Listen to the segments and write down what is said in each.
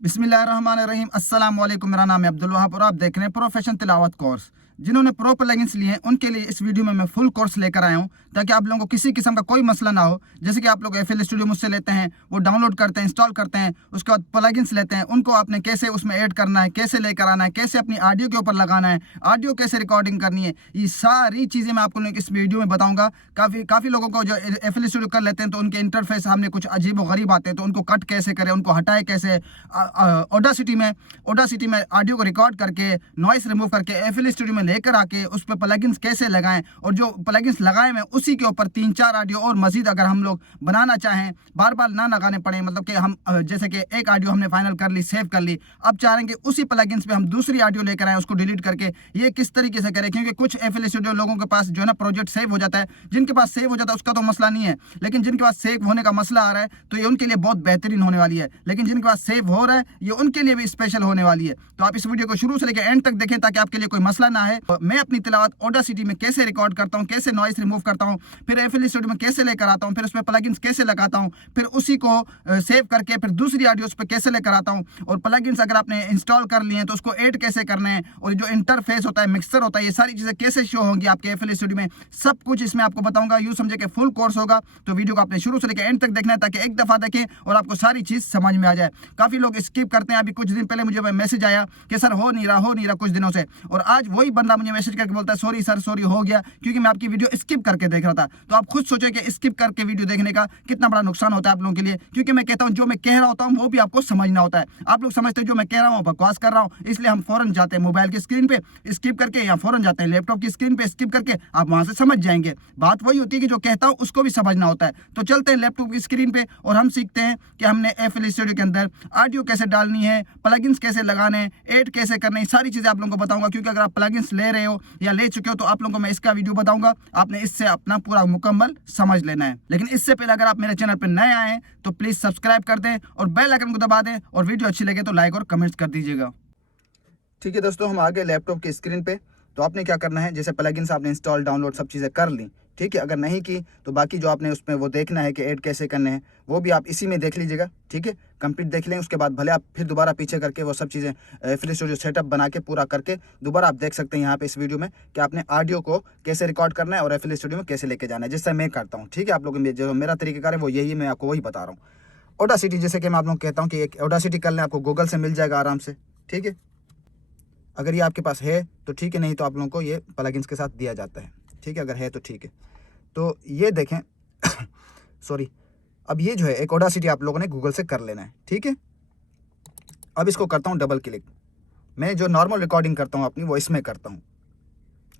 बिस्मिल्लाहिर्रहमानिर्रहीम। अस्सलाम वालेकुम। मेरा नाम है अब्दुल वहाब और आप देख रहे हैं प्रोफेशन तिलावत कोर्स। जिन्होंने प्रो प्लगइन्स लिए हैं उनके लिए इस वीडियो में मैं फुल कोर्स लेकर आया हूं, ताकि आप लोगों को किसी किस्म का कोई मसला ना हो। जैसे कि आप लोग एफएल स्टूडियो मुझसे लेते हैं, वो डाउनलोड करते हैं, इंस्टॉल करते हैं, उसके बाद प्लगइन्स लेते हैं, उनको आपने कैसे उसमें ऐड करना है, कैसे लेकर आना है, कैसे अपनी ऑडियो के ऊपर लगाना है, ऑडियो कैसे रिकॉर्डिंग करनी है, ये सारी चीज़ें मैं आपको इस वीडियो में बताऊँगा। काफ़ी लोगों को जो एफएल स्टूडियो कर लेते हैं तो उनके इंटरफेस सामने कुछ अजीब व गरीब आते हैं, तो उनको कट कैसे करें, उनको हटाए कैसे। ऑडासिटी में ऑडियो को रिकॉर्ड करके नॉइस रिमूव करके एफएल स्टूडियो में लेकर आके उस पर प्लगइन्स कैसे लगाएं, और जो प्लगइन्स लगाए हैं उसी के ऊपर 3-4 ऑडियो और मजीद अगर हम लोग बनाना चाहें, बार बार ना लगाने पड़े। मतलब कि हम जैसे कि एक ऑडियो हमने फाइनल कर ली, सेव कर ली, अब चाह रहे हैं कि उसी प्लगइन्स पे हम दूसरी ऑडियो लेकर आए, उसको डिलीट करके ये किस तरीके से करें। क्योंकि कुछ एफएल स्टूडियो लोगों के पास जो है ना प्रोजेक्ट सेव हो जाता है, जिनके पास सेव हो जाता है उसका तो मसला नहीं है, लेकिन जिनके पास सेव होने का मसला आ रहा है तो ये उनके लिए बहुत बेहतरीन होने वाली है। लेकिन जिनके पास सेव हो रहा है ये उनके लिए भी स्पेशल होने वाली है। तो आप इस वीडियो को शुरू से लेकर एंड तक देखें ताकि आपके लिए कोई मसला ना है। मैं अपनी तिलावत ऑडासिटी में कैसे रिकॉर्ड करता हूँ, कैसे नॉइस रिमूव करता हूँ, फिर एफएल स्टूडियो में कैसे लेकर आता हूँ, फिर उसमें प्लगइन्स कैसे लगाता हूँ, फिर उसी को सेव करके फिर दूसरी ऑडियो उस पर कैसे लेकर आता हूँ, और प्लगइन्स अगर आपने इंस्टॉल कर लिए हैं तो उसको ऐड कैसे करना है, और जो इंटरफेस होता है, मिक्सर होता है, ये सारी चीज़ें कैसे शो होंगी आपके एफएल स्टूडियो में, सब कुछ इसमें आपको बताऊंगा। यूँ समझे कि फुल कोर्स होगा। तो वीडियो को आपने शुरू से लेकर एंड तक देखना है ताकि एक दफ़ा देखें और आपको सारी चीज़ समझ में आ जाए। काफ़ी लोग स्किप करते हैं। अभी कुछ दिन पहले मुझे मैसेज आया कि सर हो नहीं रहा कुछ दिनों से, और आज वही बंदा मुझे मैसेज करके बोलता है सॉरी सर, सॉरी हो गया क्योंकि मैं आपकी वीडियो स्किप करके देख रहा था। तो आप खुद सोचें कि स्किप करके वीडियो देखने का कितना बड़ा नुकसान होता है आप लोगों के लिए। क्योंकि मैं कहता हूं जो मैं कह रहा होता हूं वो भी आपको समझना होता है। आप लोग समझते हैं जो मैं कह रहा हूं बकवास कर रहा हूं, इसलिए हम फौरन जाते हैं मोबाइल की स्क्रीन पे स्किप करके, या फौरन जाते हैं लैपटॉप की स्क्रीन पे स्किप करके, आप वहां से समझ जाएंगे। बात वही होती है कि जो कहता हूं उसको भी समझना होता है। तो चलते हैं लैपटॉप की स्क्रीन पे और हम सीखते हैं कि हमने एफएल स्टूडियो के अंदर ऑडियो कैसे डालनी है, प्लगइन्स कैसे लगाने हैं, ऐड कैसे करने हैं, सारी चीजें आप लोगों को बताऊंगा। क्योंकि अगर आप प्लगइन्स ले रहे हो या ले चुके हो तो आप लोगों को मैं इसका वीडियो बताऊंगा, आपने इससे अपना पूरा मुकम्मल समझ लेना है। लेकिन इससे पहले अगर आप मेरे चैनल पर नए आए हैं तो प्लीज सब्सक्राइब कर दें और बेल आइकन को दबा दें, और वीडियो अच्छी लगे तो लाइक और कमेंट्स कर दीजिएगा। ठीक है दोस्तों, हम आ गए लैपटॉप की स्क्रीन पे। तो आपने क्या करना है, जैसे प्लगइन्स आपने इंस्टॉल डाउनलोड सब चीज़ें कर ली, ठीक है। अगर नहीं की तो बाकी जो आपने उसमें वो देखना है कि ऐड कैसे करने हैं, वो भी आप इसी में देख लीजिएगा, ठीक है। कंप्लीट देख लें, उसके बाद भले आप फिर दोबारा पीछे करके वो सब चीज़ें एफएल स्टूडियो सेटअप बना के पूरा करके दोबारा आप देख सकते हैं यहाँ पे इस वीडियो में कि आपने ऑडियो को कैसे रिकॉर्ड करना है और एफएल स्टूडियो में कैसे लेके जाना है, जिससे मैं करता हूँ, ठीक है। आप लोग जो मेरा तरीकाकार है वो यही, मैं आपको वही बता रहा हूँ। ऑडासिटी, जैसे कि मैं आप लोग कहता हूँ कि एक ऑडासिटी कर लें, आपको गूगल से मिल जाएगा आराम से, ठीक है। अगर ये आपके पास है तो ठीक है, नहीं तो आप लोगों को ये प्लगइन्स के साथ दिया जाता है, ठीक है। अगर है तो ठीक है। तो ये देखें सॉरी, अब ये जो है एक ऑडासिटी आप लोगों ने गूगल से कर लेना है, ठीक है। अब इसको करता हूँ डबल क्लिक। मैं जो नॉर्मल रिकॉर्डिंग करता हूँ अपनी वो इसमें करता हूँ।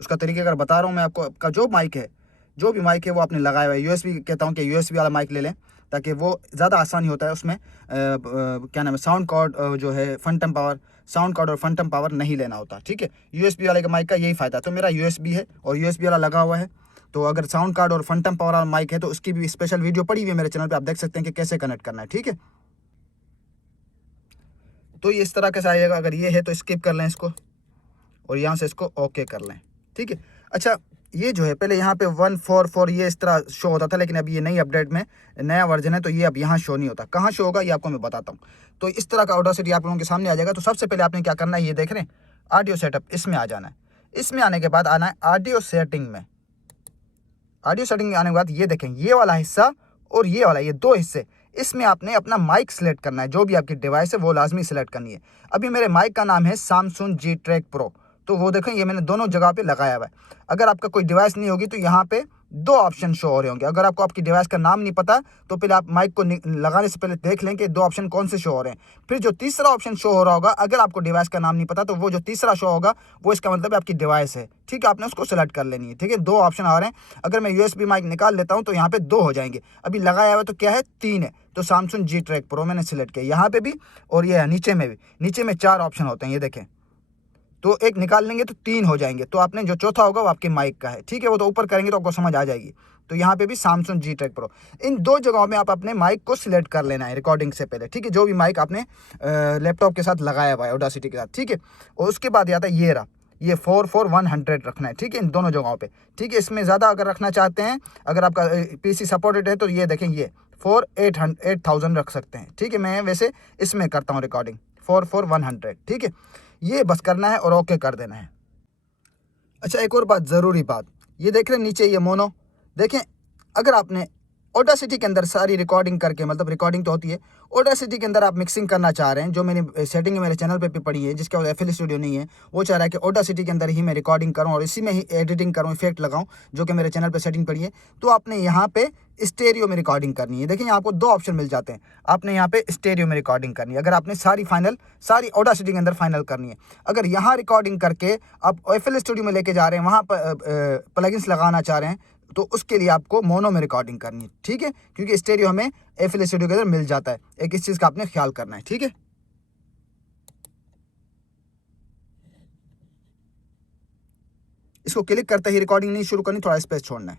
उसका तरीका अगर बता रहा हूँ मैं आपको। आपका जो माइक है, जो भी माइक है वो आपने लगाया हुआ है, यूएसबी कहता हूँ कि यूएसबी वाला माइक ले लें ताकि वो ज़्यादा आसानी होता है उसमें। क्या नाम है, साउंड कार्ड जो है फंटम पावर, साउंड कार्ड और फंटम पावर नहीं लेना होता, ठीक है। यूएसबी वाले का माइक का यही फ़ायदा। तो मेरा यूएसबी है और यूएसबी वाला लगा हुआ है। तो अगर साउंड कार्ड और फंटम पावर वाला माइक है तो उसकी भी स्पेशल वीडियो पड़ी हुई है मेरे चैनल पे, आप देख सकते हैं कि कैसे कनेक्ट करना है, ठीक है। तो ये इस तरह कैसे आएगा, अगर ये है तो स्किप कर लें इसको और यहाँ से इसको ओके कर लें, ठीक है। अच्छा, ये जो है पहले यहाँ पे 144 ये इस तरह शो होता था, लेकिन अभी ये नई अपडेट में नया वर्जन है तो ये अब यहाँ शो नहीं होता। कहाँ शो होगा ये आपको मैं बताता हूँ। तो इस तरह का ऑडासिटी आप लोगों के सामने आ जाएगा। तो सबसे पहले आपने क्या करना है, ये देख रहे हैं ऑडियो सेटअप, इसमें आ जाना है। इसमें आने के बाद आना है ऑडियो सेटिंग में। ऑडियो सेटिंग में आने के बाद ये देखें, ये वाला हिस्सा और ये वाला, ये दो हिस्से, इसमें आपने अपना माइक सेलेक्ट करना है। जो भी आपकी डिवाइस है वो लाजमी सेलेक्ट करनी है। अभी मेरे माइक का नाम है सैमसंग जी ट्रैक प्रो, तो वो देखें ये मैंने दोनों जगह पे लगाया हुआ है। अगर आपका कोई डिवाइस नहीं होगी तो यहाँ पे दो ऑप्शन शो हो रहे होंगे। अगर आपको आपकी डिवाइस का नाम नहीं पता तो पहले आप माइक को लगाने से पहले देख लें कि दो ऑप्शन कौन से शो हो रहे हैं। फिर जो तीसरा ऑप्शन शो हो रहा होगा, अगर आपको डिवाइस का नाम नहीं पता तो वो जो तीसरा शो होगा वो इसका मतलब आपकी डिवाइस है, ठीक है। आपने उसको सेलेक्ट कर लेनी है, ठीक है। दो ऑप्शन आ रहे हैं। अगर मैं यूएसबी माइक निकाल लेता हूँ तो यहाँ पे दो हो जाएंगे। अभी लगाया हुआ तो क्या है, 3 है। तो सैमसंग जी ट्रैक प्रो मैंने सिलेक्ट किया यहाँ पे भी, और ये है नीचे में भी। नीचे में 4 ऑप्शन होते हैं, ये देखें तो एक निकाल लेंगे तो 3 हो जाएंगे, तो आपने जो चौथा होगा वो आपके माइक का है, ठीक है। वो तो ऊपर करेंगे तो आपको समझ आ जाएगी। तो यहाँ पे भी Samsung G-Track Pro, इन 2 जगहों में आप अपने माइक को सिलेक्ट कर लेना है रिकॉर्डिंग से पहले, ठीक है। जो भी माइक आपने लैपटॉप के साथ लगाया हुआ है ऑडासिटी के साथ, ठीक है। और उसके बाद आता है ये रहा, ये 44100 रखना है, ठीक है, इन दोनों जगहों पे, ठीक है। इसमें ज़्यादा अगर रखना चाहते हैं, अगर आपका PC सपोर्टेड है तो ये देखें, ये 8000 रख सकते हैं, ठीक है। मैं वैसे इसमें करता हूँ रिकॉर्डिंग 44100, ठीक है। ये बस करना है और ओके कर देना है। अच्छा, एक और बात, ज़रूरी बात, ये देख रहे हैं नीचे ये मोनो, देखें अगर आपने ऑडासिटी के अंदर सारी रिकॉर्डिंग करके, मतलब रिकॉर्डिंग तो होती है, ऑडासिटी के अंदर आप मिक्सिंग करना चाह रहे हैं, जो मैंने सेटिंग मेरे चैनल पे भी पड़ी है, जिसके बाद FL स्टूडियो नहीं है, वो चाह रहा है कि ऑडासिटी के अंदर ही मैं रिकॉर्डिंग करूं और इसी में ही एडिटिंग करूं, इफेक्ट लगाऊं, जो कि मेरे चैनल पे सेटिंग पड़ी है। तो आपने यहाँ पे स्टेरियो में रिकॉर्डिंग करनी है। देखिए आपको 2 ऑप्शन मिल जाते हैं, आपने यहाँ पे स्टेरियो में रिकॉर्डिंग करनी है अगर आपने सारी ऑडासिटी के अंदर फाइनल करनी है। अगर यहाँ रिकॉर्डिंग करके आप FL स्टूडियो में लेके जा रहे हैं, वहाँ पर प्लगइन्स लगाना चाह रहे हैं, तो उसके लिए आपको मोनो में रिकॉर्डिंग करनी है, ठीक है, क्योंकि स्टेरियो हमें FL स्टूडियो के अंदर मिल जाता है। एक इस चीज़ का आपने ख्याल करना है, ठीक है। इसको क्लिक करते ही रिकॉर्डिंग नहीं शुरू करनी, थोड़ा स्पेस छोड़ना है।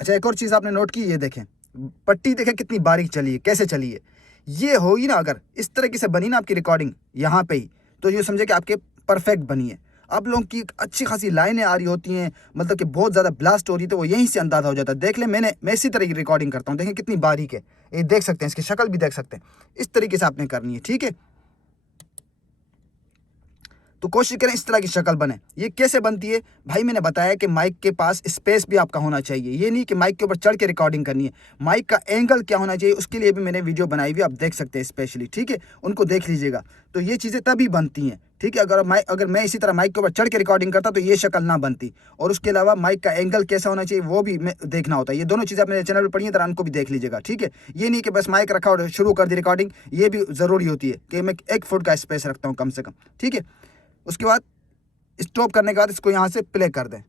अच्छा, एक और चीज़ आपने नोट की, ये देखें पट्टी, देखें कितनी बारीक चली है, कैसे चली है। ये होगी ना, अगर इस तरीके से बनी ना आपकी रिकॉर्डिंग यहाँ पे ही, तो ये समझे कि आपके परफेक्ट बनी है। आप लोगों की अच्छी खासी लाइनें आ रही होती हैं, मतलब कि बहुत ज़्यादा ब्लास्ट हो रही है, तो वो यहीं से अंदाज़ा हो जाता है। देख लें, मैं इसी तरह की रिकॉर्डिंग करता हूँ, देखें कितनी बारीक है, ये देख सकते हैं, इसकी शक्ल भी देख सकते हैं। इस तरीके से आपने करनी है, ठीक है। तो कोशिश करें इस तरह की शक्ल बने। ये कैसे बनती है भाई, मैंने बताया कि माइक के पास स्पेस भी आपका होना चाहिए। ये नहीं कि माइक के ऊपर चढ़ के रिकॉर्डिंग करनी है, माइक का एंगल क्या होना चाहिए, उसके लिए भी मैंने वीडियो बनाई हुई, आप देख सकते हैं स्पेशली, ठीक है, उनको देख लीजिएगा। तो ये चीज़ें तभी बनती हैं, ठीक है। अगर मैं इसी तरह माइक के ऊपर चढ़ के रिकॉर्डिंग करता तो ये शक्ल ना बनती। और उसके अलावा माइक का एंगल कैसा होना चाहिए वो भी देखना होता है। ये दोनों चीज़ें अपने चैनल पर पढ़ी हैं, तरह उनको भी देख लीजिएगा, ठीक है। ये नहीं कि बस माइक रखा और शुरू कर दी रिकॉर्डिंग, ये भी ज़रूरी होती है कि मैं 1 फुट का स्पेस रखता हूँ कम से कम, ठीक है। उसके बाद स्टॉप करने के बाद इसको यहाँ से प्ले कर दें,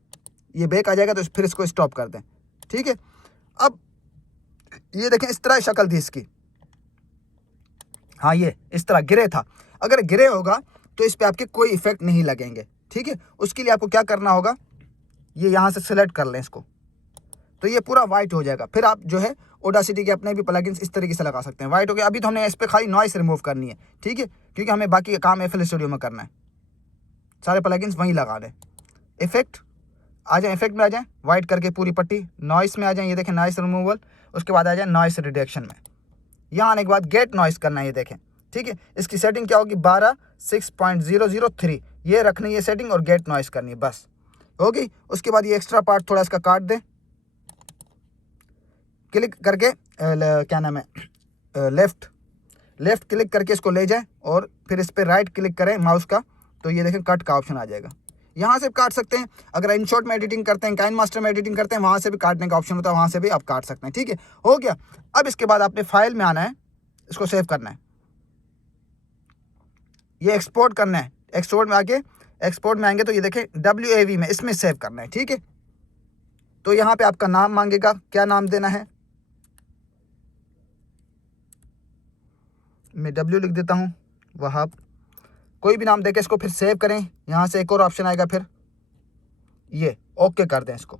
ये बैक आ जाएगा, तो फिर इसको स्टॉप कर दें, ठीक है। अब ये देखें इस तरह शक्ल थी इसकी, हाँ ये इस तरह गिरे था। अगर गिरे होगा तो इस पे आपके कोई इफेक्ट नहीं लगेंगे, ठीक है। उसके लिए आपको क्या करना होगा, ये यहाँ से सिलेक्ट कर लें इसको, तो ये पूरा वाइट हो जाएगा। फिर आप जो है ऑडासिटी के अपने भी प्लगइन्स इस तरीके से लगा सकते हैं। वाइट हो गया, अभी तो हमने इस पर खाली नॉइस रिमूव करनी है, ठीक है, क्योंकि हमें बाकी काम FL स्टूडियो में करना है, सारे प्लगइन्स वहीं लगा दें। इफेक्ट आ जाए, इफेक्ट में आ जाए, वाइट करके पूरी पट्टी, नॉइस में आ जाए, ये देखें नॉइस रिमूवल, उसके बाद आ जाए नॉइस रिडक्शन में। यहाँ आने के बाद गेट नॉइस करना है, ये देखें, ठीक है। इसकी सेटिंग क्या होगी, 12.6.003 ये रखनी है सेटिंग, और गेट नॉइस करनी है, बस होगी। उसके बाद ये एक्स्ट्रा पार्ट थोड़ा इसका काट दें, क्लिक करके क्या नाम है, लेफ्ट क्लिक करके इसको ले जाए, और फिर इस पर राइट क्लिक करें माउस का, तो ये देखें कट का ऑप्शन आ जाएगा। यहाँ से काट सकते हैं, अगर InShot में एडिटिंग करते हैं, काइनमास्टर में एडिटिंग करते हैं, वहाँ से भी काटने का ऑप्शन होता है, वहाँ से भी आप काट सकते हैं, ठीक है, हो गया। अब इसके बाद आपने फाइल में आना है, इसको सेव करना है, ये एक्सपोर्ट करना है। एक्सपोर्ट में आएंगे तो ये देखें WAV में, इसमें सेव करना है, ठीक है। तो यहाँ पे आपका नाम मांगेगा, क्या नाम देना है, मैं W लिख देता हूँ, वहाब, कोई भी नाम देके इसको फिर सेव करें। यहाँ से एक और ऑप्शन आएगा, फिर ये ओके कर दें इसको,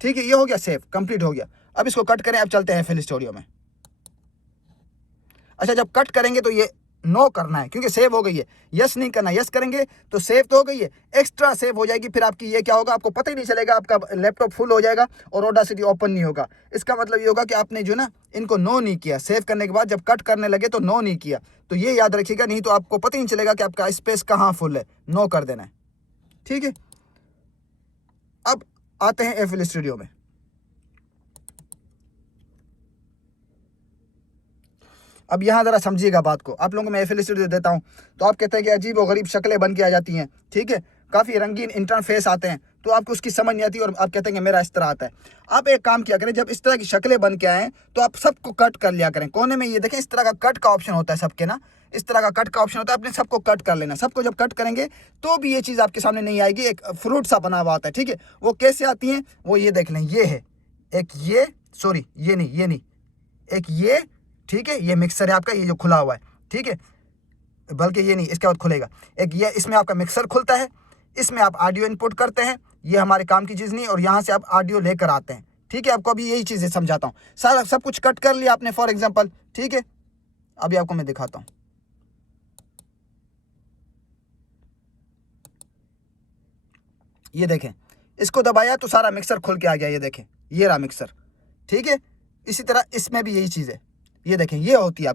ठीक है। ये हो गया सेव, कंप्लीट हो गया। अब इसको कट करें, अब चलते हैं FL स्टूडियो में। अच्छा, जब कट करेंगे तो ये नो करना है, क्योंकि सेव हो गई है। यस नहीं करना, यस करेंगे तो सेव तो हो गई है, एक्स्ट्रा सेव हो जाएगी। फिर आपकी ये क्या होगा, आपको पता ही नहीं चलेगा, आपका लैपटॉप फुल हो जाएगा और ऑडासिटी ओपन नहीं होगा। इसका मतलब ये होगा कि आपने जो ना इनको नो नहीं किया, सेव करने के बाद जब कट करने लगे तो नो नहीं किया। तो ये याद रखिएगा, नहीं तो आपको पता ही नहीं चलेगा कि आपका स्पेस कहाँ फुल है। नो कर देना है, ठीक है। अब आते हैं FL स्टूडियो में। अब यहाँ ज़रा समझिएगा बात को, आप लोगों को मैं FL स्टूडियो देता हूँ तो आप कहते हैं कि अजीब और गरीब शक्लें बन के आ जाती हैं, ठीक है, काफ़ी रंगीन इंटरफेस आते हैं, तो आपको उसकी समझ नहीं आती और आप कहते हैं कि मेरा इस तरह आता है। आप एक काम किया करें, जब इस तरह की शक्लें बन के आएँ तो आप सबको कट कर लिया करें। कोने में ये देखें इस तरह का कट का ऑप्शन होता है सबके ना, इस तरह का कट का ऑप्शन होता है, अपने सबको कट कर लेना। सबको जब कट करेंगे तो भी ये चीज़ आपके सामने नहीं आएगी, एक फ्रूट सा बना हुआ आता है, ठीक है। वो कैसे आती हैं वो ये देख लें, ये है एक, ये सॉरी ये नहीं एक ये, ठीक है, ये मिक्सर है आपका, ये जो खुला हुआ है, ठीक है, बल्कि ये नहीं, इसके बाद खुलेगा एक ये, इसमें आपका मिक्सर खुलता है, इसमें आप ऑडियो इनपुट करते हैं, ये हमारे काम की चीज़ नहीं, और यहाँ से आप ऑडियो लेकर आते हैं, ठीक है। आपको अभी यही चीज़ें समझाता हूँ, सारा सब कुछ कट कर लिया आपने फॉर एग्जांपल, ठीक है। अभी आपको मैं दिखाता हूँ, ये देखें, इसको दबाया तो सारा मिक्सर खुल के आ गया, ये देखें, ये रहा मिक्सर, ठीक है। इसी तरह इसमें भी यही चीज़ है, ये देखें, ये होती है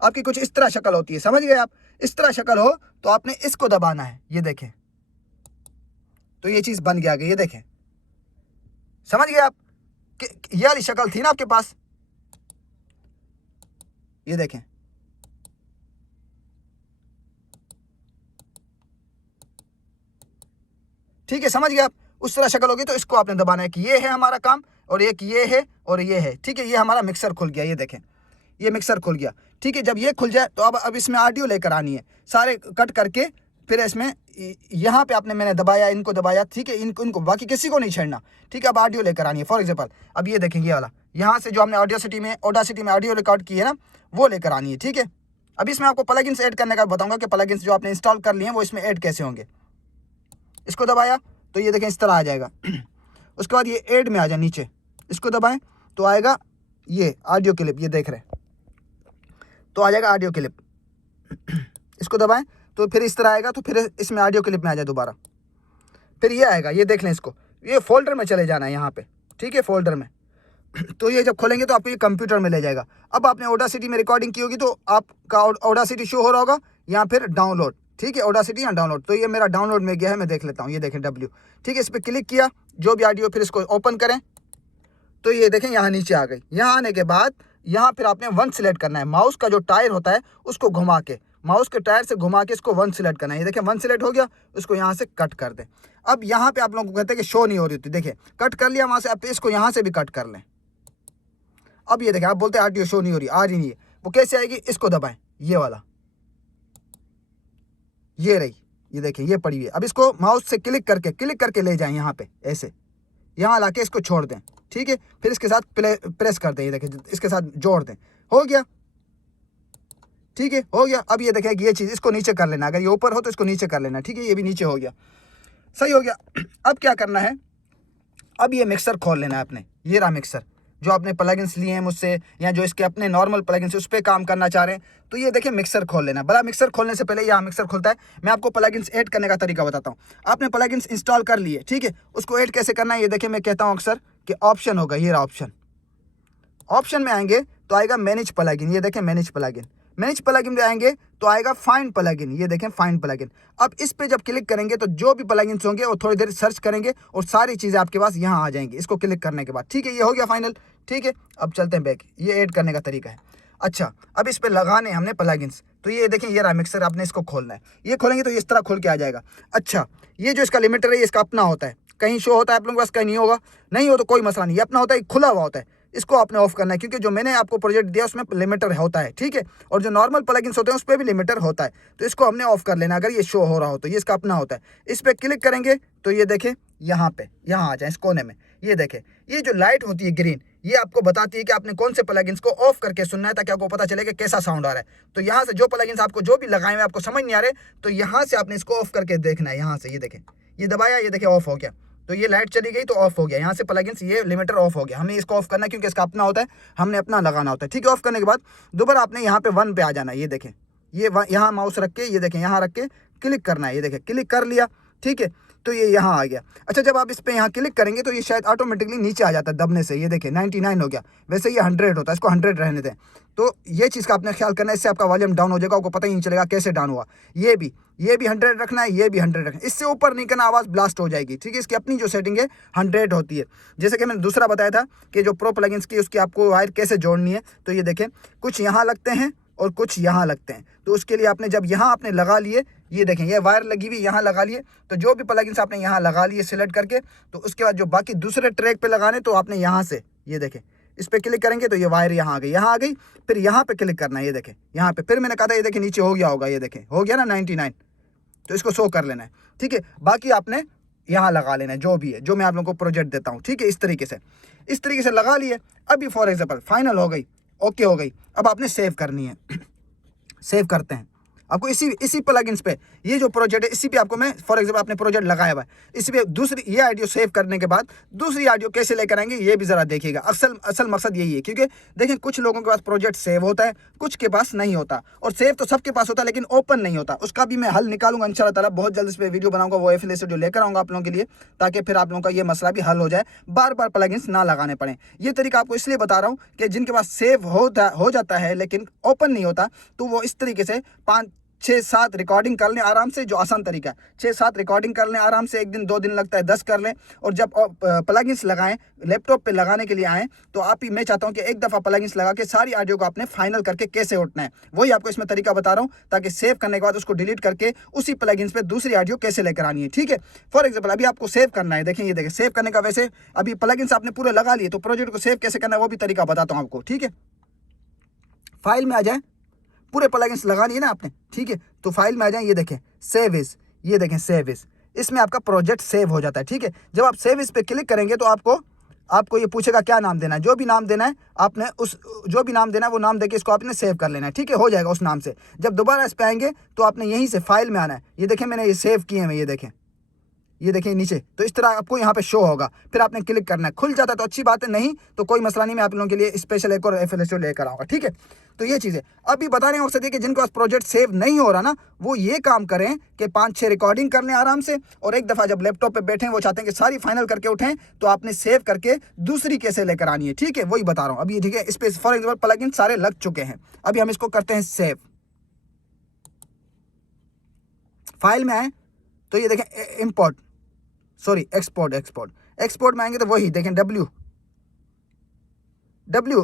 आपकी कुछ इस तरह शक्ल होती है, समझ गए आप। इस तरह शक्ल हो तो आपने इसको दबाना है, ये देखें, तो ये चीज़ बन गया, ये देखें, समझ गए आप कि ये वाली शक्ल थी ना आपके पास, ये देखें, ठीक है, समझ गए आप। उस तरह शक्ल होगी तो इसको आपने दबाना है कि ये है हमारा काम, और एक ये है और ये है, ठीक है। ये हमारा मिक्सर खुल गया, ये देखें, ये मिक्सर खुल गया, ठीक है। जब ये खुल जाए तो अब इसमें ऑडियो लेकर आनी है, सारे कट करके फिर इसमें यहाँ पे आपने मैंने दबाया, इनको दबाया, ठीक है, इनको बाकी किसी को नहीं छेड़ना, ठीक है। अब ऑडियो लेकर आनी है, फॉर एग्जांपल अब ये देखें, ये वाला यहाँ से जो हमने ऑडासिटी में ऑडियो रिकॉर्ड की है ना, वो लेकर आनी है, ठीक है। अब इसमें आपको प्लगइन्स ऐड करने का बताऊंगा कि प्लगइन्स जो आपने इंस्टॉल कर लिए हैं वो इसमें ऐड कैसे होंगे। इसको दबाया तो ये देखें इस तरह आ जाएगा। उसके बाद ये ऐड में आ जाए नीचे, इसको दबाएं तो आएगा ये ऑडियो क्लिप, ये देख रहे हैं, तो आ जाएगा ऑडियो क्लिप। इसको दबाएं तो फिर इस तरह आएगा, तो फिर इसमें ऑडियो क्लिप में आ जाए दोबारा, फिर ये आएगा, ये देख लें। इसको ये फोल्डर में चले जाना है यहाँ पे, ठीक है, फोल्डर में। तो ये जब खोलेंगे तो आपको ये कंप्यूटर में ले जाएगा। अब आपने ऑडासिटी में रिकॉर्डिंग की होगी तो आपका ऑडासिटी शो हो रहा होगा, या फिर डाउनलोड, ठीक है, ऑडासिटी या डाउनलोड। तो ये मेरा डाउनलोड में गया है, मैं देख लेता हूँ, ये देखें W, ठीक है। इस पर क्लिक किया जो भी ऑडियो, फिर इसको ओपन करें तो ये देखें यहाँ नीचे आ गई। यहाँ आने के बाद यहाँ फिर आपने 1 सिलेक्ट करना है, माउस का जो टायर होता है उसको घुमा के, माउस के टायर से घुमा के इसको 1 सिलेक्ट करना है। ये देखें 1 सिलेक्ट हो गया, उसको यहाँ से कट कर दें। अब यहाँ पे आप लोगों को कहते हैं कि शो नहीं हो रही थी, देखिए कट कर लिया वहाँ से, अब इसको यहाँ से भी कट कर लें। अब ये देखें, आप बोलते हैं ऑडियो शो नहीं हो रही, आ रही नहीं है, वो कैसे आएगी, इसको दबाएं, ये वाला, ये रही, ये देखें, ये पड़ी हुई है। अब इसको माउस से क्लिक करके ले जाएं यहाँ पे, ऐसे यहाँ ला के इसको छोड़ दें, ठीक है। फिर इसके साथ प्रेस कर दें, ये देखें, इसके साथ जोड़ दें, हो गया, ठीक है, हो गया। अब ये देखें कि ये चीज़ इसको नीचे कर लेना, अगर ये ऊपर हो तो इसको नीचे कर लेना, ठीक है, ये भी नीचे हो गया, सही हो गया। अब क्या करना है, अब ये मिक्सर खोल लेना है आपने, ये रहा मिक्सर, जो आपने प्लगइन्स लिए हैं मुझसे, या जो इसके अपने नॉर्मल प्लगइन्स उस पर काम करना चाह रहे हैं, तो ये देखिए मिक्सर खोल लेना। बड़ा मिक्सर खोलने से पहले यहाँ मिक्सर खुलता है, मैं आपको प्लगइन्स ऐड करने का तरीका बताता हूँ। आपने प्लगइन्स इंस्टॉल कर लिए, ठीक है, उसको ऐड कैसे करना है, ये देखिए मैं कहता हूँ अक्सर कि ऑप्शन होगा, ये रहा ऑप्शन, ऑप्शन में आएंगे तो आएगा मैनेज प्लगइन, ये देखें मैनेज प्लगइन, मैनेज प्लगइन में आएंगे तो आएगा फाइंड प्लगइन, ये देखें फाइंड प्लगइन। अब इस पे जब क्लिक करेंगे तो जो भी प्लगइन्स होंगे वो थोड़ी देर सर्च करेंगे और सारी चीज़ें आपके पास यहाँ आ जाएंगी, इसको क्लिक करने के बाद, ठीक है, ये हो गया फाइनल, ठीक है। अब चलते हैं बैक, ये ऐड करने का तरीका है। अच्छा, अब इस पे लगाने हमने प्लगइन्स, तो ये देखें ये रहा मिक्सर, आपने इसको खोलना है, ये खोलेंगे तो इस तरह खुल के आ जाएगा। अच्छा, ये जो इसका लिमिटर है ये इसका अपना होता है, कहीं शो होता है आप लोगों के पास, कहीं नहीं होगा, नहीं हो तो कोई मसला नहीं, ये अपना होता है, खुला हुआ होता है, इसको आपने ऑफ करना है, क्योंकि जो मैंने आपको प्रोजेक्ट दिया उसमें लिमिटर होता है, ठीक है, और जो नॉर्मल प्लगइन्स होते हैं उस पर भी लिमिटर होता है, तो इसको हमने ऑफ कर लेना अगर ये शो हो रहा हो तो। ये इसका अपना होता है, इस पर क्लिक करेंगे तो ये देखें यहाँ पे, यहाँ आ जाए इस कोने में, ये देखें ये जो लाइट होती है ग्रीन, ये आपको बताती है कि आपने कौन से प्लगइन्स को ऑफ करके सुनना है, ताकि आपको पता चले कि कैसा साउंड आ रहा है। तो यहाँ से जो प्लगइन्स आपको जो भी लगाए हुए आपको समझ नहीं आ रहे, तो यहाँ से आपने इसको ऑफ करके देखना है, यहाँ से, ये देखें, ये दबाया, ये देखें ऑफ हो गया, तो ये लाइट चली गई तो ऑफ हो गया, यहाँ से प्लगइन्स ये लिमिटर ऑफ हो गया। हमें इसको ऑफ करना है क्योंकि इसका अपना होता है, हमने अपना लगाना होता है, ठीक है। ऑफ करने के बाद दोबारा आपने यहाँ पे 1 पे आ जाना है, ये देखें, ये यहाँ माउस रख के, ये देखें यहाँ रख के क्लिक करना है, ये देखें क्लिक कर लिया, ठीक है। तो ये यहाँ आ गया। अच्छा, जब आप इस पर यहाँ क्लिक करेंगे तो ये शायद ऑटोमेटिकली नीचे आ जाता है दबने से। ये देखिए 99 हो गया, वैसे ये 100 होता है, इसको 100 रहने दें। तो ये चीज़ का आपने ख्याल करना है, इससे आपका वॉल्यूम डाउन हो जाएगा, आपको पता ही नहीं चलेगा कैसे डाउन हुआ। ये भी 100 रखना है, ये भी 100 रखना है, इससे ऊपर नहीं करना, आवाज़ ब्लास्ट हो जाएगी। ठीक है, इसकी अपनी जो सेटिंग है 100 होती है। जैसे कि मैंने दूसरा बताया था कि जो प्रो प्लगइन्स की उसकी आपको वायर कैसे जोड़नी है, तो ये देखें कुछ यहाँ लगते हैं और कुछ यहाँ लगते हैं। तो उसके लिए आपने जब यहाँ आपने लगा लिए, ये देखें ये वायर लगी हुई यहाँ लगा लिए, तो जो भी प्लगइन्स आपने यहाँ लगा लिए सिलेक्ट करके, तो उसके बाद जो बाकी दूसरे ट्रैक पे लगाने तो आपने यहाँ से ये देखें इस पर क्लिक करेंगे तो ये वायर यहाँ आ गई, फिर यहाँ पे क्लिक करना है। ये देखें यहाँ पे, फिर मैंने कहा था ये देखें नीचे हो गया होगा, ये देखें हो गया ना 99, तो इसको शो कर लेना है। ठीक है, बाकी आपने यहाँ लगा लेना है जो भी है, जो मैं आप लोगों को प्रोजेक्ट देता हूँ। ठीक है, इस तरीके से लगा लिए। अभी फॉर एग्जाम्पल फाइनल हो गई, ओके हो गई, अब आपने सेव करनी है। सेव करते हैं आपको इसी प्लगइन्स पे, ये जो प्रोजेक्ट है इसी पे आपको मैं फॉर एग्जाम्पल आपने प्रोजेक्ट लगाया हुआ है, इसी पे दूसरी ये ऑडियो सेव करने के बाद दूसरी ऑडियो कैसे लेकर आएंगे ये भी ज़रा देखिएगा। असल मकसद यही है, क्योंकि देखें कुछ लोगों के पास प्रोजेक्ट सेव होता है, कुछ के पास नहीं होता, और सेव तो सबके पास होता है लेकिन ओपन नहीं होता। उसका भी मैं हल निकालूंगा इंशाल्लाह ताला, बहुत जल्द इस पर वीडियो बनाऊंगा, वो एफिलिएट जो लेकर आऊँगा आप लोगों के लिए, ताकि फिर आप लोगों का ये मसला भी हल हो जाए, बार बार प्लगइन्स ना लगाने पड़े। ये तरीका आपको इसलिए बता रहा हूँ कि जिनके पास सेव हो जाता है लेकिन ओपन नहीं होता, तो वो इस तरीके से 5-6-7 रिकॉर्डिंग कर लें आराम से, जो आसान तरीका है। 6-7 रिकॉर्डिंग कर लें आराम से, 1 दिन 2 दिन लगता है, 10 कर लें। और जब प्लगइन्स लगाएं, लैपटॉप पे लगाने के लिए आएँ, तो आप ही मैं चाहता हूं कि एक दफ़ा प्लगइन्स लगा के सारी ऑडियो को आपने फाइनल करके कैसे उठना है, वही आपको इसमें तरीका बता रहा हूँ, ताकि सेव करने के बाद उसको डिलीट करके उसी प्लगइन्स पे दूसरी ऑडियो कैसे लेकर आनी है। ठीक है, फॉर एग्जाम्पल अभी आपको सेव करना है, देखें ये देखें सेव करने का, वैसे अभी प्लगइन्स आपने पूरे लगा लिए, तो प्रोजेक्ट को सेव कैसे करना है वो भी तरीका बताता हूँ आपको। ठीक है, फाइल में आ जाए, पूरे प्लगइन्स लगा लिए ना आपने, ठीक है, तो फाइल में आ जाए, ये देखें सेव इज, ये देखें सेव इज, इसमें आपका प्रोजेक्ट सेव हो जाता है। ठीक है, जब आप सेव इज पे क्लिक करेंगे तो आपको ये पूछेगा क्या नाम देना है, जो भी नाम देना है आपने जो भी नाम देना है वो नाम देके इसको आपने सेव कर लेना है। ठीक है, हो जाएगा उस नाम से। जब दोबारा इस पे आएंगे तो आपने यहीं से फाइल में आना है, ये देखें मैंने ये सेव किए हैं, ये देखें नीचे, तो इस तरह आपको यहाँ पे शो होगा, फिर आपने क्लिक करना है, खुल जाता है तो अच्छी बात है, नहीं तो कोई मसला नहीं, मैं आप लोगों के लिए स्पेशल एक और एफिलिएट लेकर आऊँगा। ठीक है, तो ये चीज़ है। अभी बताने का मकसद है कि जिनके पास प्रोजेक्ट सेव नहीं हो रहा ना, वो ये काम करें कि 5-6 रिकॉर्डिंग कर लें आराम से, और एक दफ़ा जब लैपटॉप पे बैठें, वो चाहते हैं कि सारी फाइनल करके उठें, तो आपने सेव करके दूसरी कैसे लेकर आनी है। ठीक है, वही बता रहा हूँ अभी। ठीक है, इस पर फॉर एग्जाम्पल प्लगइन सारे लग चुके हैं, अभी हम इसको करते हैं सेव। फाइल में आए तो ये देखें एक्सपोर्ट में आएंगे तो वही देखें डब्ल्यू,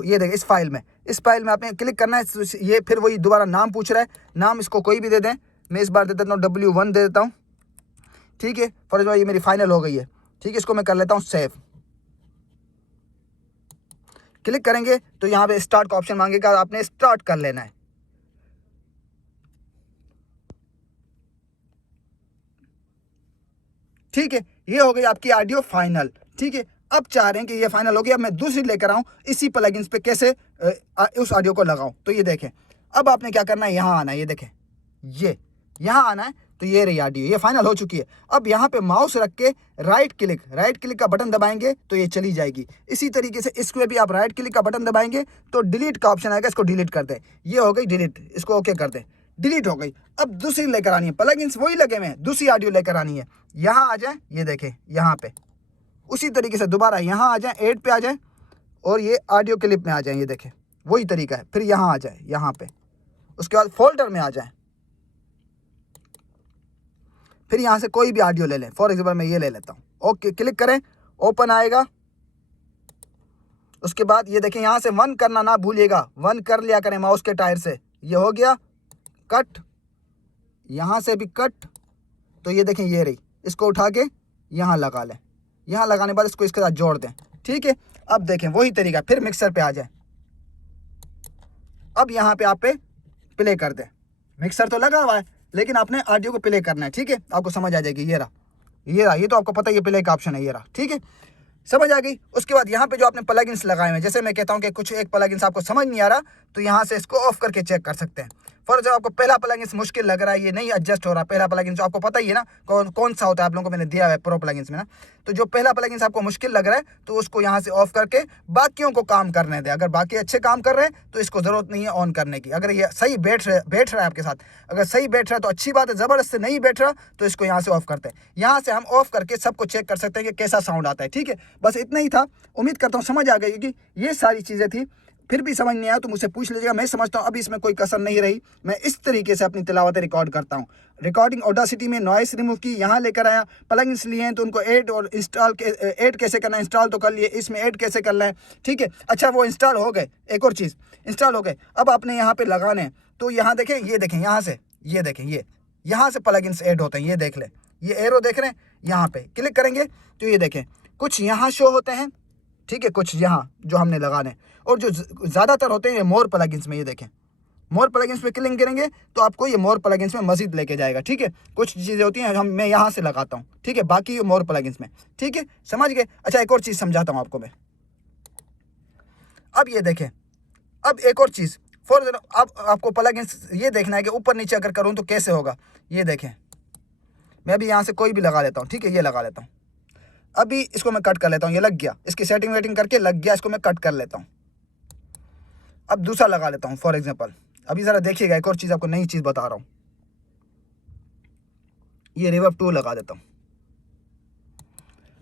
ये देखें इस फाइल में आपने क्लिक करना है। ये फिर वही दोबारा नाम पूछ रहा है, नाम इसको कोई भी दे दें, मैं इस बार दे देता हूँ W1 दे देता हूँ। ठीक है, फॉर एग्जाम्पल ये मेरी फाइनल हो गई है। ठीक है, इसको मैं कर लेता हूँ सेव। क्लिक करेंगे तो यहाँ पे स्टार्ट का ऑप्शन मांगेगा, आपने स्टार्ट कर लेना है। ठीक है, ये हो गई आपकी ऑडियो फाइनल। ठीक है, अब चाह रहे हैं कि ये फाइनल हो गया, अब मैं दूसरी लेकर आऊँ, इसी प्लगइन्स पे कैसे उस ऑडियो को लगाऊं। तो ये देखें, अब आपने क्या करना है, यहाँ आना है, ये देखें ये यहाँ आना है, तो ये रही ऑडियो, ये फाइनल हो चुकी है। अब यहाँ पे माउस रख के राइट क्लिक का बटन दबाएंगे तो ये चली जाएगी। इसी तरीके से इसको भी आप राइट क्लिक का बटन दबाएंगे तो डिलीट का ऑप्शन आएगा, इसको डिलीट कर दें। ये हो गई डिलीट, इसको ओके कर दें, डिलीट हो गई। अब दूसरी लेकर आनी है, प्लगइन्स वही लगे हुए हैं, दूसरी ऑडियो लेकर आनी है। यहाँ आ जाए, ये देखें यहाँ पे उसी तरीके से दोबारा यहाँ आ जाए, 8 पे आ जाए और ये ऑडियो क्लिप में आ जाए, ये देखें वही तरीका है। फिर यहाँ आ जाए, यहाँ पे, उसके बाद फोल्डर में आ जाए, फिर यहाँ से कोई भी ऑडियो ले लें। फॉर एग्जाम्पल मैं ये ले लेता हूँ, ओके क्लिक करें, ओपन आएगा। उसके बाद ये देखें यहाँ से 1 करना ना भूलिएगा, 1 कर लिया करें माउस के टायर से। ये हो गया कट, यहाँ से भी कट, तो ये देखें ये रही, इसको उठा के यहाँ लगा लें। यहाँ लगाने के बाद इसको इसके साथ जोड़ दें। ठीक है, अब देखें वही तरीका, फिर मिक्सर पे आ जाए। अब यहाँ पे आप प्ले कर दें, मिक्सर तो लगा हुआ है लेकिन आपने ऑडियो को प्ले करना है। ठीक है, आपको समझ आ जाएगी। ये रहा, ये तो आपको पता है ये प्ले का ऑप्शन है, ये रहा। ठीक है, समझ आ गई। उसके बाद यहाँ पे जो आपने प्लगइन्स लगाए हैं, जैसे मैं कहता हूँ कि कुछ एक प्लगइन्स आपको समझ नहीं आ रहा, तो यहाँ से इसको ऑफ करके चेक कर सकते हैं। फॉर जब आपको पहला प्लगइन्स मुश्किल लग रहा है, ये नहीं एडजस्ट हो रहा, पहला प्लगइन्स आपको पता ही है ना कौन सा होता है, आप लोगों को मैंने दिया है प्रो प्लगइन्स में ना। तो जो पहला प्लगइन्स आपको मुश्किल लग रहा है तो उसको यहाँ से ऑफ करके बाकियों को काम करने दें। अगर बाकी अच्छे काम कर रहे हैं तो इसको ज़रूरत नहीं है ऑन करने की। अगर ये सही बैठ रहा है आपके साथ, अगर सही बैठ रहा है तो अच्छी बात है, ज़बरदस्त से नहीं बैठ रहा तो इसको यहाँ से ऑफ करते हैं। यहाँ से हम ऑफ करके सबको चेक कर सकते हैं कि कैसा साउंड आता है। ठीक है, बस इतना ही था। उम्मीद करता हूँ समझ आ गई कि ये सारी चीज़ें थी। फिर भी समझ नहीं आया तो मुझसे पूछ लीजिएगा। मैं समझता हूँ अभी इसमें कोई कसर नहीं रही। मैं इस तरीके से अपनी तिलावतें रिकॉर्ड करता हूँ। रिकॉर्डिंग ऑडासिटी में नॉइस रिमूव की, यहाँ लेकर आया, प्लगइन्स लिए हैं तो उनको ऐड और इंस्टॉल ऐड कैसे करना है, इंस्टॉल तो कर लिए, इसमें ऐड कैसे करना है। ठीक है, अच्छा वो इंस्टॉल हो गए, एक और चीज़ इंस्टॉल हो गए, अब आपने यहाँ पे लगाने हैं। तो यहाँ देखें, ये देखें, यहाँ से ये देखें, ये यहाँ से प्लगइन्स ऐड होते हैं। ये देख लें, ये एरो देख रहे हैं, यहाँ पे क्लिक करेंगे तो ये देखें कुछ यहाँ शो होते हैं। ठीक है, कुछ यहाँ जो हमने लगाने, और जो ज़्यादातर होते हैं ये मोर प्लगइन्स में। ये देखें, मोर प्लगइन्स पे क्लिक करेंगे तो आपको ये मोर प्लगइन्स में मज़ीद लेके जाएगा। ठीक है, कुछ चीज़ें होती हैं मैं यहाँ से लगाता हूँ। ठीक है, बाकी मोर प्लगइन्स में। ठीक है, समझ गए। अच्छा एक और चीज़ समझाता हूँ आपको मैं। अब ये देखें, अब एक और चीज़, अब आपको प्लगइन्स ये देखना है कि ऊपर नीचे अगर करूँ तो कैसे होगा। ये देखें, मैं अभी यहाँ से कोई भी लगा लेता हूँ। ठीक है, ये लगा लेता हूँ। अभी इसको मैं कट कर लेता हूँ, ये लग गया, इसकी सेटिंग वेटिंग करके लग गया, इसको मैं कट कर लेता हूँ। अब दूसरा लगा लेता हूँ फॉर एग्जांपल। अभी ज़रा देखिएगा, एक और चीज़ आपको नई चीज़ बता रहा हूँ। ये रिवर्ब 2 लगा देता हूँ।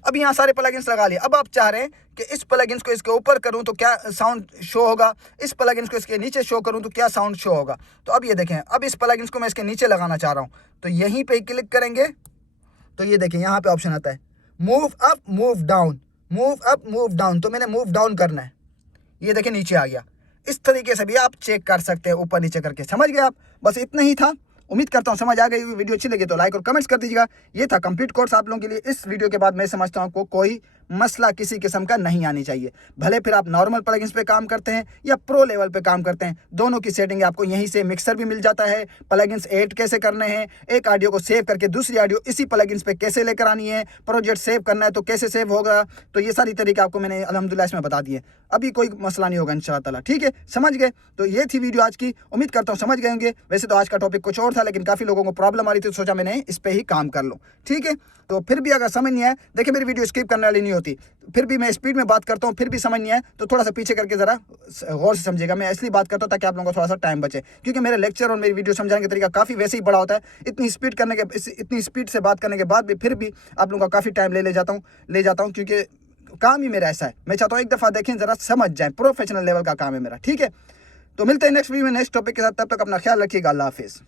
अब यहाँ सारे प्लगइन्स लगा लिए। अब आप चाह रहे हैं कि इस प्लगइन्स को इसके ऊपर करूँ तो क्या साउंड शो होगा, इस प्लगइन्स को इसके नीचे शो करूँ तो क्या साउंड शो होगा। तो अब ये देखें, अब इस प्लगइन्स को मैं इसके नीचे लगाना चाह रहा हूँ तो यहीं पे क्लिक करेंगे तो ये देखें यहाँ पे ऑप्शन आता है move up move down, move up move down. तो मैंने मूव डाउन करना है, ये देखें नीचे आ गया। इस तरीके से भी आप चेक कर सकते हैं ऊपर नीचे करके। समझ गए आप? बस इतना ही था। उम्मीद करता हूँ समझ आ गई। वीडियो अच्छी लगी तो लाइक और कमेंट्स कर दीजिएगा। ये था कंप्लीट कोर्स आप लोगों के लिए। इस वीडियो के बाद मैं समझता हूँ आपको कोई मसला किसी किस्म का नहीं आनी चाहिए। भले फिर आप नॉर्मल प्लगइन्स पे काम करते हैं या प्रो लेवल पे काम करते हैं, दोनों की सेटिंग आपको यहीं से। मिक्सर भी मिल जाता है, प्लगइन्स ऐड कैसे करने हैं, एक ऑडियो को सेव करके दूसरी ऑडियो इसी प्लगइन्स पे कैसे लेकर आनी है, प्रोजेक्ट सेव करना है तो कैसे सेव होगा। तो ये सारी तरीके आपको मैंने अल्हम्दुलिल्लाह इसमें बता दिए। अभी कोई मसला नहीं होगा इंशाअल्लाह ताला। ठीक है, समझ गए? तो ये थी वीडियो आज की। उम्मीद करता हूँ समझ गए होंगे। वैसे तो आज का टॉपिक कुछ और था, लेकिन काफ़ी लोगों को प्रॉब्लम आ रही थी तो सोचा मैंने इस पर ही काम कर लूँ। ठीक है, तो फिर भी अगर समझ नहीं आए, देखिए मेरी वीडियो स्किप करने वाली नहीं होती, फिर भी मैं स्पीड में बात करता हूँ, फिर भी समझ नहीं आए तो थोड़ा सा पीछे करके ज़रा गौर से समझिएगा। मैं इसलिए बात करता हूँ ताकि आप लोगों को थोड़ा सा टाइम बचे, क्योंकि मेरे लेक्चर और मेरी वीडियो समझाने का तरीका काफ़ी वैसे ही बड़ा होता है। इतनी स्पीड से बात करने के बाद भी फिर भी आप लोगों का काफ़ी टाइम ले जाता हूँ, क्योंकि काम ही मेरा ऐसा है। मैं चाहता हूँ एक दफ़ा देखें, ज़रा समझ जाएँ, प्रोफेशनल लेवल का काम है मेरा। ठीक है, तो मिलते हैं नेक्स्ट वीडियो में नेक्स्ट टॉपिक के साथ। तब तक अपना ख्याल रखिएगा। अल्लाह हाफिज़।